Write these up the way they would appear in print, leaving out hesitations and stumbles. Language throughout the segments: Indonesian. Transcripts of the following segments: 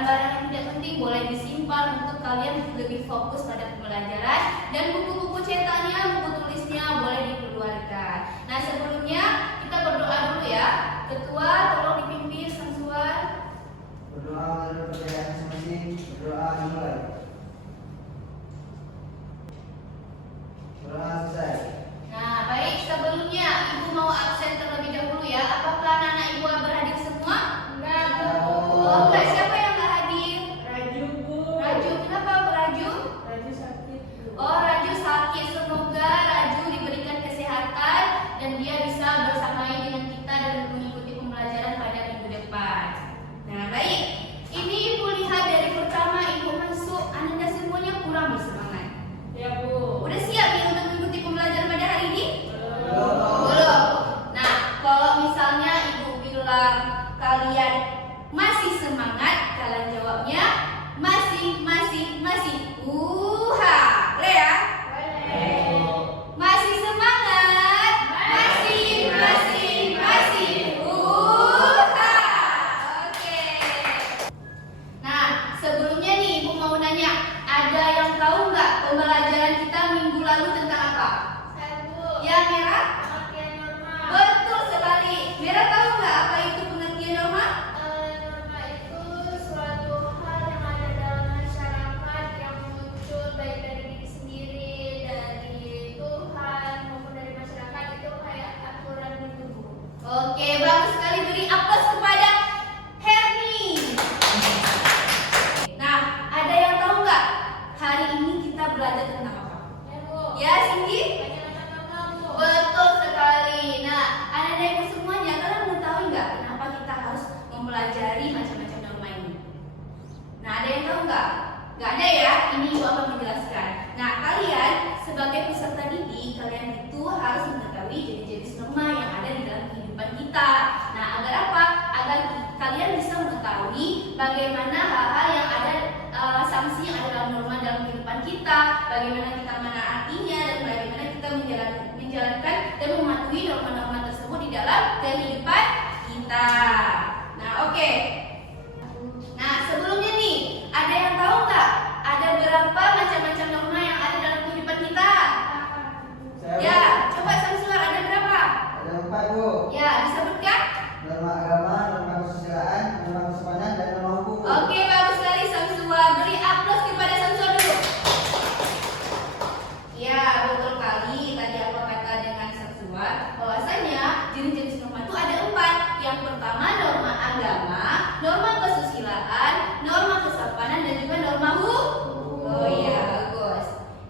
barang-barang yang tidak penting boleh disimpan untuk kalian lebih fokus pada pembelajaran, dan buku-buku cetaknya, buku tulisnya boleh dikeluarkan. Nah, sebelumnya kita berdoa dulu ya. Ketua tolong dipimpin Samsuar. Berdoa menurut percayaan masing-masing. Berdoa dimulai. Berdoa selesai. Nah, baik, sebelumnya Ibu mau absen terlebih dahulu ya. Apakah anak-anak Ibu berhadir semua? Enggak, Bu. Oh, enggak. Siapa yang enggak hadir? Raju, Bu. Raju, kenapa Raju? Raju sakit, Bu. Oh, Raju sakit. Semoga Raju diberikan kesehatan dan dia bisa bersamai dengan kita dan mengikuti pembelajaran pada minggu depan. Nah, baik. Ini Ibu lihat dari pertama Ibu masuk, Anda semuanya kurang bersemangat. Ya, Bu. Udah siap ya untuk mengikuti pembelajaran pada hari ini? Belum. Belum. Nah, kalau misalnya Ibu bilang kalian masih semangat, kalian jawabnya masih. Boleh ya? Boleh. Masih semangat? Masih. Oke. Nah, sebelumnya nih Ibu mau nanya, ada yang tahu nggak pembelajaran kita minggu lalu tentang apa? Satu. Ya, Merah? Pengertian norma. Betul sekali. Merah tahu nggak apa itu pengertian norma? Norma itu suatu hal yang ada dalam masyarakat yang muncul baik dari diri sendiri, dari Tuhan maupun dari masyarakat, itu kayak aturan gitu, Bu. Oke, bagus sekali. Beri aplaus kepada Herni. Nah, ada yang tahu nggak hari ini kita belajar tentang apa? Ya, Bu. Ya, Cindy? Bacaan norma, Bu. Betul sekali. Nah, anak-anak Ibu semuanya, kalian mengetahui nggak kenapa kita harus mempelajari macam-macam norma ini? Nah, ada yang tahu nggak? Nggak ada ya? Ini Ibu akan menjelaskan. Nah, kalian sebagai peserta didik, kalian itu harus mengetahui jenis-jenis norma yang ada di dalam kehidupan kita. Nah, agar apa? Agar kalian bisa mengetahui bagaimana hal-hal yang ada, sanksi yang ada dalam norma dalam kehidupan kita, bagaimana kita menaatinya, dan bagaimana kita menjalankan dan mematuhi norma-norma tersebut di dalam kehidupan kita. Nah, oke. Nah, sebelumnya nih, ada yang tahu nggak ada berapa macam-macam norma yang ada dalam kehidupan kita? Ya, coba Samsuar, ada berapa? Ada 4, Bu. Ya, disebutkan? Norma agama, norma kesusilaan, norma kesopanan, dan norma hukum. Oke, bagus sekali Samsuar. Beri aplaus kepada Samsuar dulu. Ya, betul kali. Tadi apa kata dengan Samsuar? Bahwasanya jenis-jenis norma itu ada 4. Yang pertama norma agama, norma kesusilaan, norma kesopanan, dan juga norma hukum. Oh iya, bagus.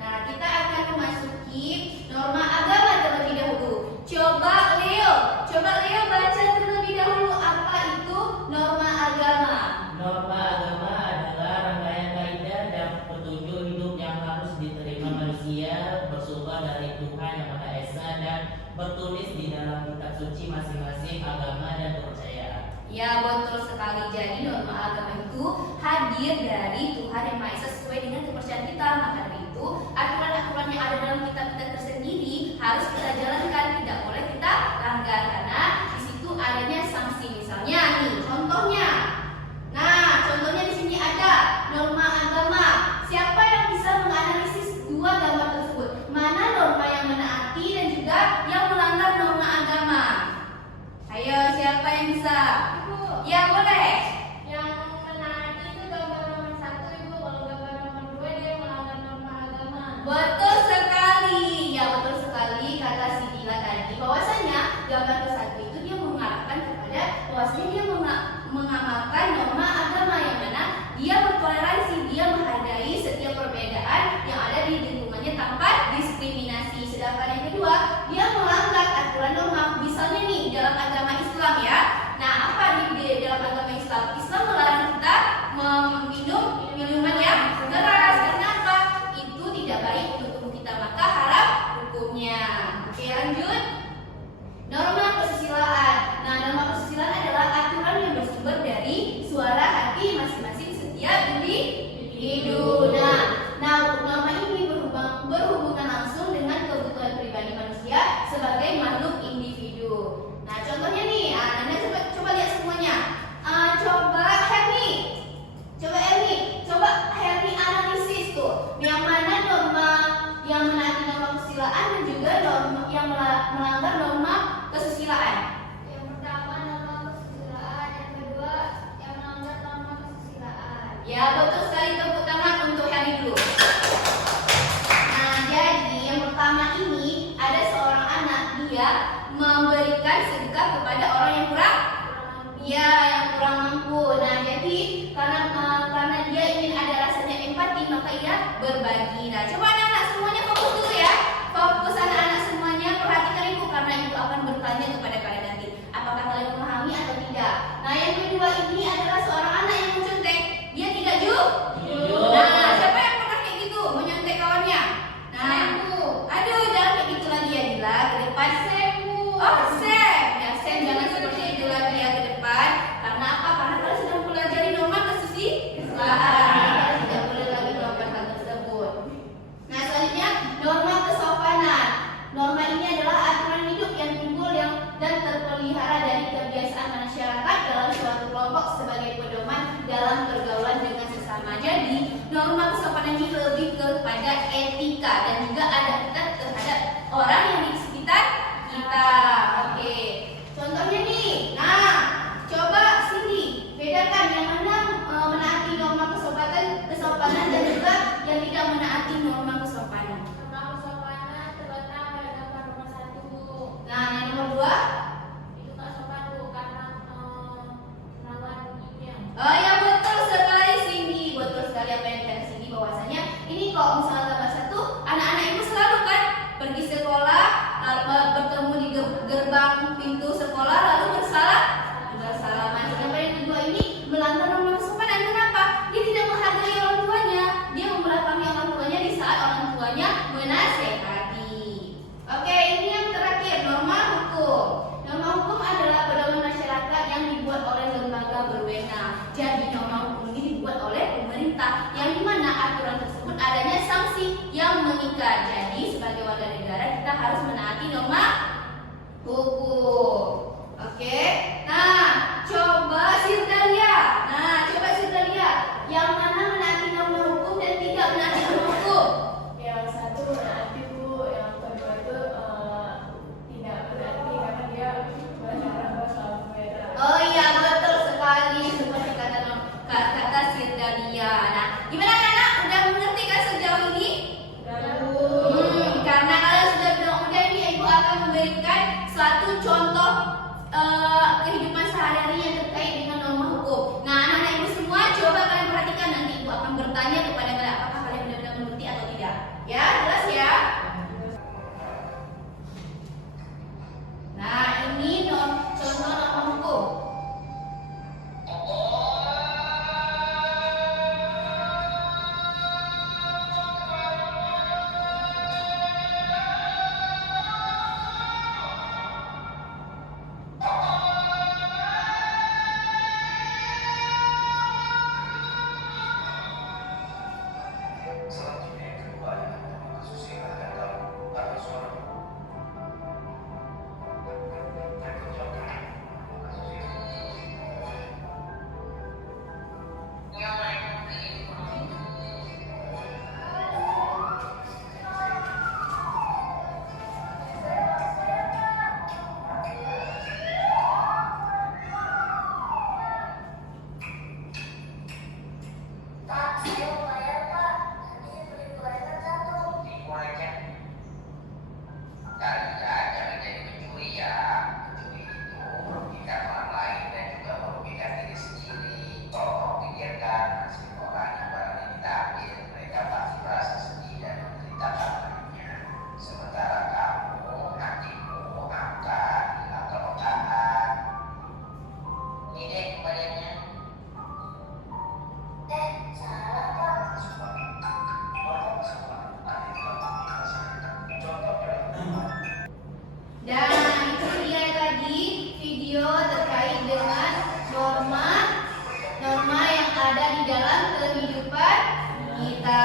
Nah, kita akan memasuki norma agama terlebih dahulu. Coba Leo baca terlebih dahulu apa itu norma agama. Norma agama adalah rangkaian kaidah dan petunjuk hidup yang harus diterima manusia bersumber dari Tuhan Yang Maha Esa dan bertulis di dalam kitab suci masing-masing agama dan kepercayaan. Ya, betul sekali. Jadi norma agama itu hadir dari Tuhan Yang Maha Esa sesuai dengan kepercayaan kita. Maka dari itu, aturan-aturan yang ada dalam kitab-kitab tersendiri harus kita jalankan, tidak boleh kita langgar karena di situ adanya sanksi. Misalnya nih, contohnya. Nah, contohnya di sini ada norma agama. Siapa yang bisa menganalisis dua gambar tersebut? Mana norma yang menaati dan juga yang melanggar norma agama? Ayo, siapa yang bisa? Ibu. Ya, boleh. Yang menaati itu gambar nomor 1, Ibu. Kalau gambar nomor 2 dia melanggar norma agama. Betul sekali. Ya, betul sekali kata si Dila tadi. Ya, betul sekali, tepuk tangan untuk Heri dulu. Nah, jadi yang pertama ini ada seorang anak, dia memberikan sedekah kepada orang yang kurang mampu. Nah, jadi karena dia ingin ada rasanya empati, maka ia berbagi. Nah, coba anak-anak semuanya fokus dulu ya. Fokus anak-anak semuanya, perhatikan ibu karena ibu akan bertanya kepada kalian nanti. Apakah kalian memahami atau tidak? Nah, yang kedua ini adalah seorang anak yang mencontek. Dia tidak jujur. Nah, siapa yang pernah kayak gitu menyontek kawannya? Nah, aduh, jangan kayak gitu lagi ya, Dila. Ke depan Sam. Ya, Sam jangan seperti itu lagi ya ke depan. Karena apa? Karena kalian sedang mempelajari norma kesusilaan. Kalian tidak boleh lagi melakukan hal tersebut. Nah, selanjutnya norma kesopanan. Norma ini adalah aturan hidup yang timbul dan terpelihara dari kebiasaan masyarakat dalam suatu kelompok sebagai pedoman dalam pergaulan dengan sesama. Jadi, norma kesopanan ini lebih kepada etika dan juga adab terhadap orang yang di sekitar kita. Oke, contohnya nih. Nah, coba Cindy bedakan yang mana menaati norma kesopanan dan juga yang tidak menaati norma kesopanan. Norma kesopanan terletak pada gambar nomor 1. Nah, yang nomor 2. Itu tak sopan Bu karena melawan ibunya. Oh ya, betul sekali Cindy. Betul sekali apa yang dikatakan Cindy, bahwasanya ini kok misalnya gambar 1, anak-anak itu selalu kan pergi sekolah, bertemu di gerbang pintu sekolah lalu bersalaman. Sedangkan yang kedua ini melanggar norma kesopanan. Kenapa? Dia tidak menghargai orang tuanya. Dia membelakangi orang tuanya di saat orang tuanya menasehati. Oke, ini yang terakhir, norma hukum. Norma hukum adalah pedoman masyarakat yang dibuat oleh lembaga berwenang. Jadi norma hukum ini dibuat oleh pemerintah, yang dimana aturan tersebut adanya sanksi yang mengikat. Jadi sebagai warga negara kita harus menaati norma hukum. Oke. Nah, coba Sirdalia. Yang mana menaati norma hukum dan tidak menaati norma hukum? Yang satu menaati Bu, yang kedua itu tidak menaati karena dia berjalan bahasa merah. Oh iya, betul sekali seperti kata Sirdalia. Nah, gimana anak-anak? Udah mengerti kan sejauh ini? Karena kalian sudah bilang udah, ini ibu akan memberikan suatu contoh kehidupan sehari-hari yang terkait dengan norma hukum. Nah, anak-anak ibu semua, coba kalian perhatikan, nanti ibu akan bertanya kepada kalian apakah kalian benar-benar mengerti atau tidak. Ya, jelas ya? Nah, ini contoh norma hukum. Selanjutnya yang kedua adalah norma kesusilaan atau suara. Berikut contoh norma kesusilaan. Dan itu dia tadi video terkait dengan norma yang ada di dalam kehidupan kita.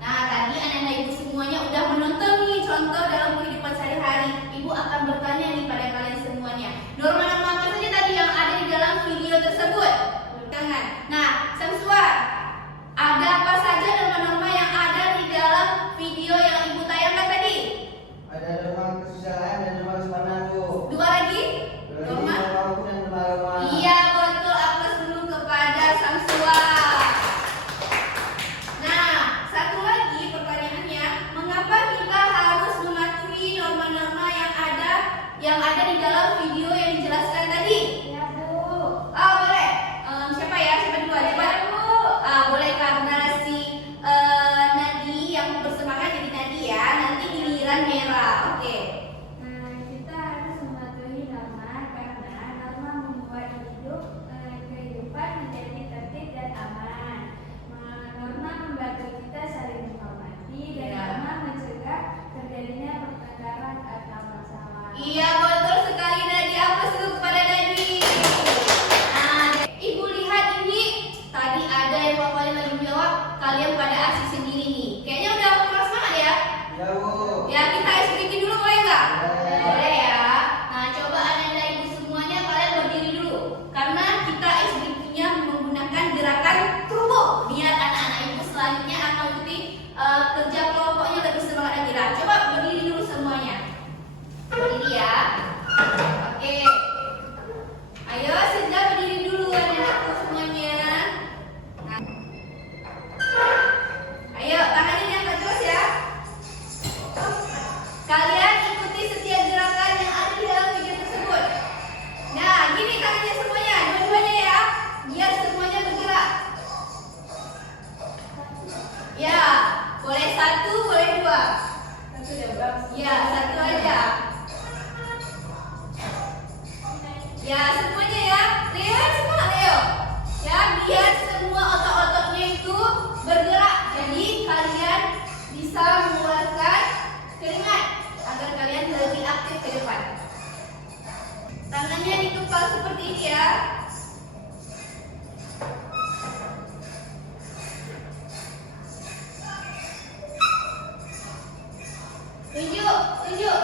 Nah, tadi anak-anak ibu semuanya udah menonton nih contoh dalam kehidupan sehari-hari. Ibu akan bertanya nih pada kalian semuanya, norma-norma apa saja tadi yang ada di dalam video tersebut? Jangan. Nah, Samsuar, ada apa saja norma-norma yang ada di dalam video yang ibu tayangkan tadi? Ada norma kesusilaan dan norma kesopanan Bu. Dua lagi? Norma hukum dan norma. Iya, betul. Aplaus dulu kepada Samsuar. Tangannya dikepal seperti ini ya. Tunjuk, tunjuk.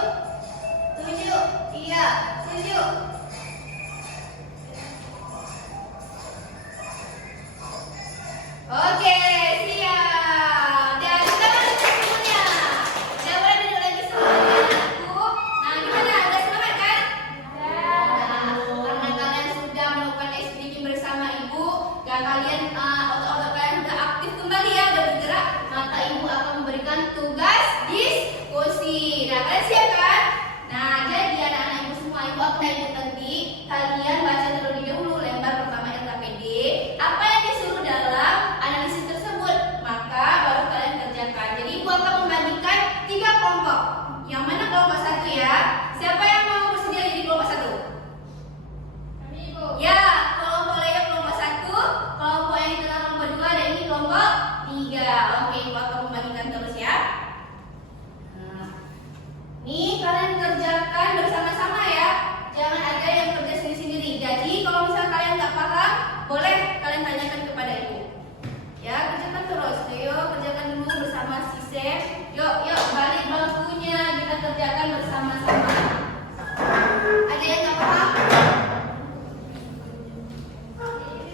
Tunjuk. Iya, tunjuk. Oke, siap. Dan kita lanjut semuanya. Udah boleh duduk lagi semuanya, anakku. Nah, gimana? Udah semangat kan? Karena kalian sudah melakukan SDG bersama ibu, dan kalian otot-otot kalian sudah aktif kembali ya, udah bergerak, maka ibu akan memberikan tugas diskusi. Nah, kalian siap kan? Nah, jadi anak-anak ibu semua, ibu akan ikut nanti. Kalian baca terlebih dahulu lembar pertama LKPD. Apa yang disuruh dalam analisis tersebut, maka baru kalian kerjakan. Jadi ibu akan membagikan 3 kelompok. Yang mana kelompok 1 ya? Siapa yang mau bersedia jadi kelompok 1? Kami Ibu. Ya, kelompok Leo kelompok 1, kelompok yang adalah kelompok 2, dan ini kelompok 3. Oke, ibu akan membagikan terus ya. Nah, nih kalian kerjakan bersama-sama ya. Jangan ada yang kerja sendiri-sendiri. Jadi kalau misalnya kalian nggak paham, boleh kalian tanyakan kepada ibu. Ya, kerjakan terus. Ayo, kerjakan dulu bersama si Sam. Yuk, yuk, balik bangkunya. Kita kerjakan bersama-sama. Ada yang nggak paham?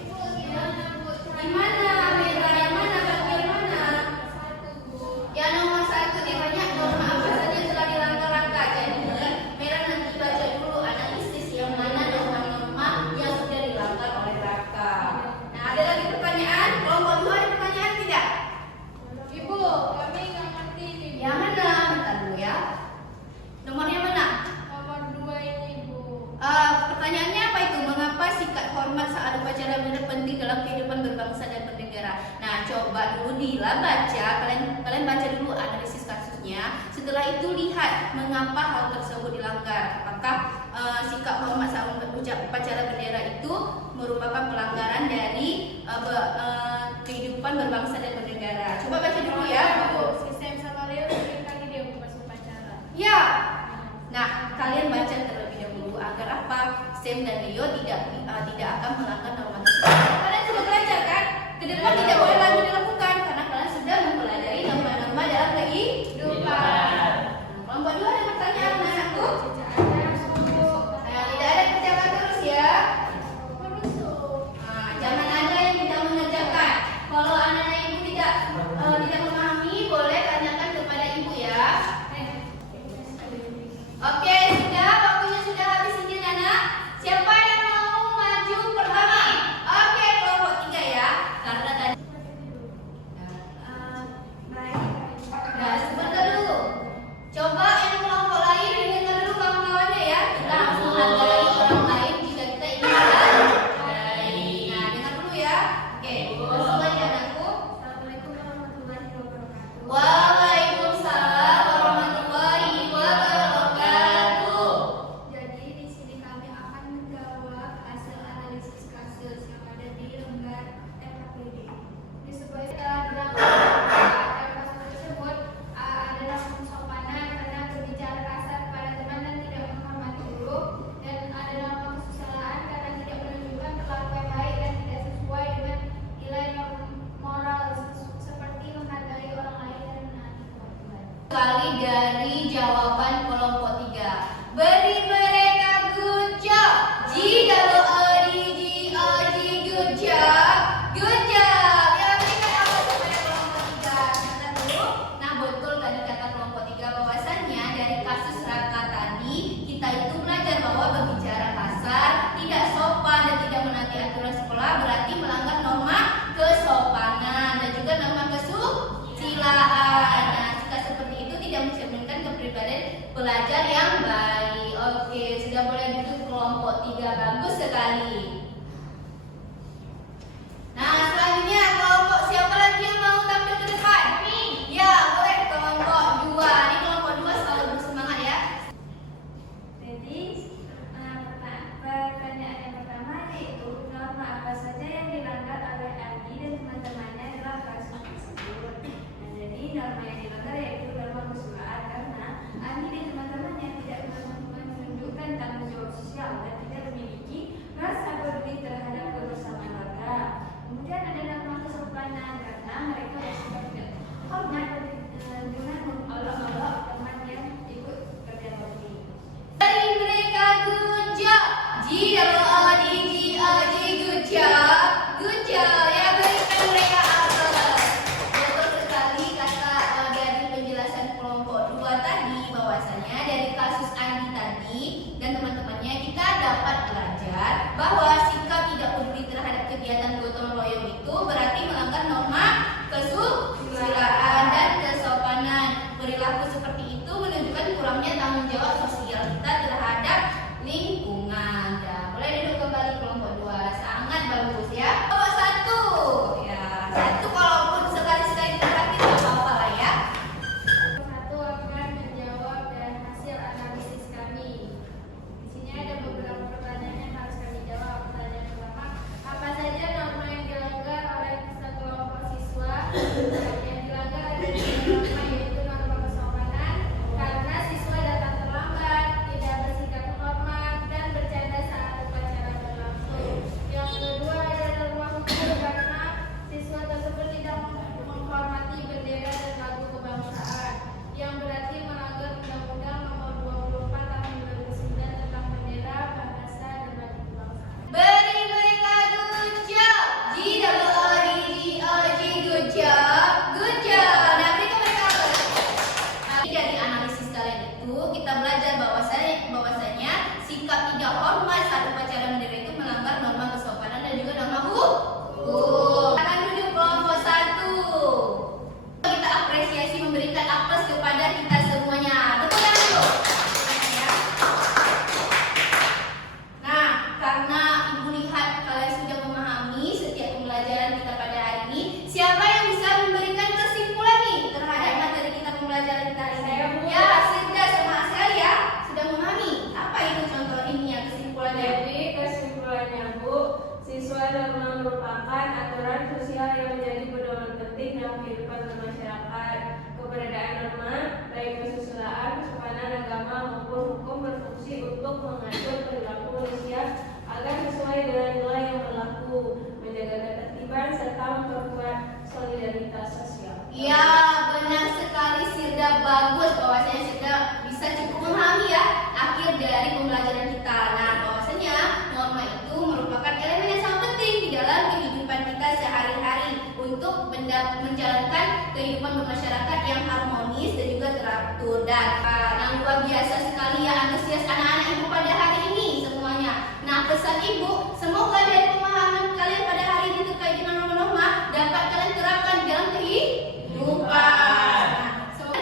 Ibu gimana Bu? Gimana, Mira? Yang mana? Bagian mana? 1 Bu. Yang nomor 1 nih, banyak norma apa saja yang telah dilanggar Raka. Jadi Mira nanti baca dulu analisis yang mana norma-norma yang sudah dilanggar oleh Raka. Nah, ada lagi pertanyaan? Kelompok 2 ada pertanyaan tidak? Ibu, kami nggak ngerti ini. Bu. Yang mana? Bentar dulu ya. Nomornya mana? Nomor 2 ini Bu. Pertanyaannya apa itu? Mengapa sikap hormat saat upacara militer penting dalam kehidupan berbangsa dan bernegara? Nah, coba dulu baca. Kalian baca dulu analisis kasusnya. Setelah itu lihat mengapa hal tersebut dilanggar. Apakah sikap hormat saat upacara bendera itu merupakan pelanggaran dari kehidupan berbangsa dan bernegara? Coba baca dulu ya. Bu, si Sam sama Leo sering kali dia Bu pas upacara. Ya. Nah, kalian baca terlebih dahulu agar apa? Sam dan Leo tidak akan melanggar norma tersebut. Kalian sudah belajar kan? Ke depan tidak boleh lagi dilakukan karena kalian sudah mempelajari norma-norma dalam kehidupan. Kelompok 2 ada pertanyaan anakku? Tidak ada, kerjakan terus ya. Jangan ada yang tidak mengerjakan. Kalau anak-anak ibu tidak memahami, boleh tanyakan kepada ibu ya. Oke, sudah, waktunya sudah habis ini anak. Siapa yang mau maju pertama? Oke, kelompok 3 ya. Karena tadi nah, sebentar dulu. Coba yang kelompok lain dengar dulu kawan-kawannya ya. Kita harus menghargai orang lain jika kita ingin menghargai. Nah, dengar dulu ya. Oke, langsung aja anakku. Assalamualaikum warahmatullahi wabarakatuh. Waalaikumsalam warahmatullahi wabarakatuh. Jadi di sini kami akan menjawab hasil analisis kasus yang ada di lembar LKPD. Disebut setelah dilakukan kasus tersebut adalah pensopanan karena berbicara kasar kepada teman dan tidak menghormati guru, dan adalah kesusahan karena tidak menunjukkan perlakuan yang baik dan tidak sesuai dengan nilai moral seperti menghargai orang lain dan menaati kewajiban. Kali dari jawaban kelompok 3. Beri mereka good job. Good job. Good job. Ya, berikan aplaus kepada kelompok 3. Sebentar dulu. Nah, betul tadi kata kelompok 3 bahwasannya dari kasus Raka tadi kita itu belajar bahwa berbicara kasar, tidak sopan dan tidak menaati aturan sekolah berarti melanggar norma kesopanan dan juga norma kesusilaan. Nah, jika seperti itu tidak mencerminkan kepribadian pelajar yang baik. Oke, sudah boleh duduk kelompok 3. Bagus sekali. Nah, selanjutnya kelompok siapa lagi yang mau tampil ke depan? Ya, boleh kelompok 2. Ini kelompok 2 selalu bersemangat ya. Jadi pertanyaan yang pertama yaitu norma apa saja yang dilanggar oleh Aldi dan teman-temannya dalam kasus tersebut. Nah, jadi norma yang dilanggar yaitu norma kesusilaan karena Aldi dan teman-temannya tidak menunjukkan tanggung jawab sosial dan G-O-O-D-G-O-G, good job. Good job. Ya, berikan mereka apel. Betul sekali kata dari penjelasan kelompok 2 tadi, bahwasanya dari kasus Andi tadi dan teman-temannya kita dapat belajar bahwa sikap tidak peduli terhadap kegiatan gotong royong itu berarti melanggar norma kesusilaan dan kesopanan. Perilaku seperti itu menunjukkan kurangnya tanggung jawab sosial kita terhadap lingkungan. Ya, boleh duduk kembali kelompok 2. Sangat bagus ya. Kelompok 1. Ya, 1 kalaupun sekali-sekali terakhir enggak apa-apa lah ya. Satu akan menjawab dan hasil analisis kami. Di sini ada beberapa pertanyaan yang harus kami jawab. Pertanyaan pertama, apa saja norma yang dilanggar oleh sekelompok siswa? Yang dilanggar ada 3 norma, yaitu norma kesopanan karena siswa datang terlambat, tidak bersikap hormat, dan bercanda saat upacara berlangsung. Yang kedua ada norma hukum karena siswa tersebut tidak menghormati bendera dan lagu kebangsaan, yang berarti melanggar Undang-Undang Nomor 24 Tahun 2009 tentang bendera, bahasa, dan lagu kebangsaan. Beri mereka good job. G-O-O-D-G-O-G, good job. Good job. Nah, berikan mereka apel. Nah, dari analisis kalian itu kita belajar bahwasanya sikap tidak hormat saat upacara bendera itu melanggar norma kesopanan dan juga norma hukum. Akan duduk kelompok 1. Kita apresiasi memberikan apel kepada kita semuanya. Tepuk tangan dulu. Ya. Nah, karena ibu lihat kalian sudah memahami setiap pembelajaran kita pada hari ini, siapa yang bisa memberikan kesimpulan nih terhadap materi kita pembelajaran kita hari ini? Saya, Bu. Ya, sudah semangat sekali ya. Sudah memahami. Apa itu contoh ini ya kesimpulannya? Jadi kesimpulannya Bu, siswa norma merupakan aturan sosial yang menjadi pedoman penting dalam kehidupan bermasyarakat. Keberadaan norma, baik kesusilaan, kesopanan agama maupun hukum berfungsi untuk mengatur perilaku manusia agar sesuai dengan nilai yang berlaku, menjaga ketertiban serta memperkuat solidaritas sosial. Ya, benar sekali Sirda, bagus bahwasanya Sirda bisa cukup memahami ya akhir dari pembelajaran kita. Nah, bahwasanya norma itu merupakan elemen yang sangat penting di dalam kehidupan kita sehari-hari untuk menjalankan kehidupan bermasyarakat yang harmonis dan juga teratur. Dan yang luar biasa sekali ya antusias anak-anak ibu pada hari ini semuanya. Nah, pesan ibu, semoga dari pemahaman kalian pada hari ini terkait dengan norma-norma dapat kalian terapkan di dalam kehidupan. Nah, semoga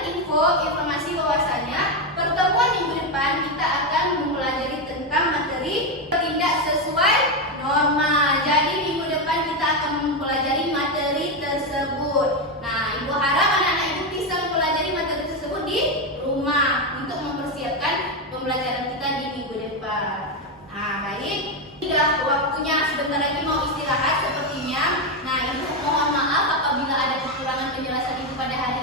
informasi bahwasanya pertemuan minggu depan kita akan mempelajari tentang materi bertindak sesuai norma. Jadi minggu depan kita akan mempelajari materi tersebut. Nah, ibu harap anak-anak ibu bisa mempelajari materi tersebut di rumah untuk mempersiapkan pembelajaran kita di minggu depan. Nah, baik. Sudah waktunya sebentar lagi mau istirahat sepertinya. Nah, ibu mohon maaf apabila ada kekurangan penjelasan ibu pada hari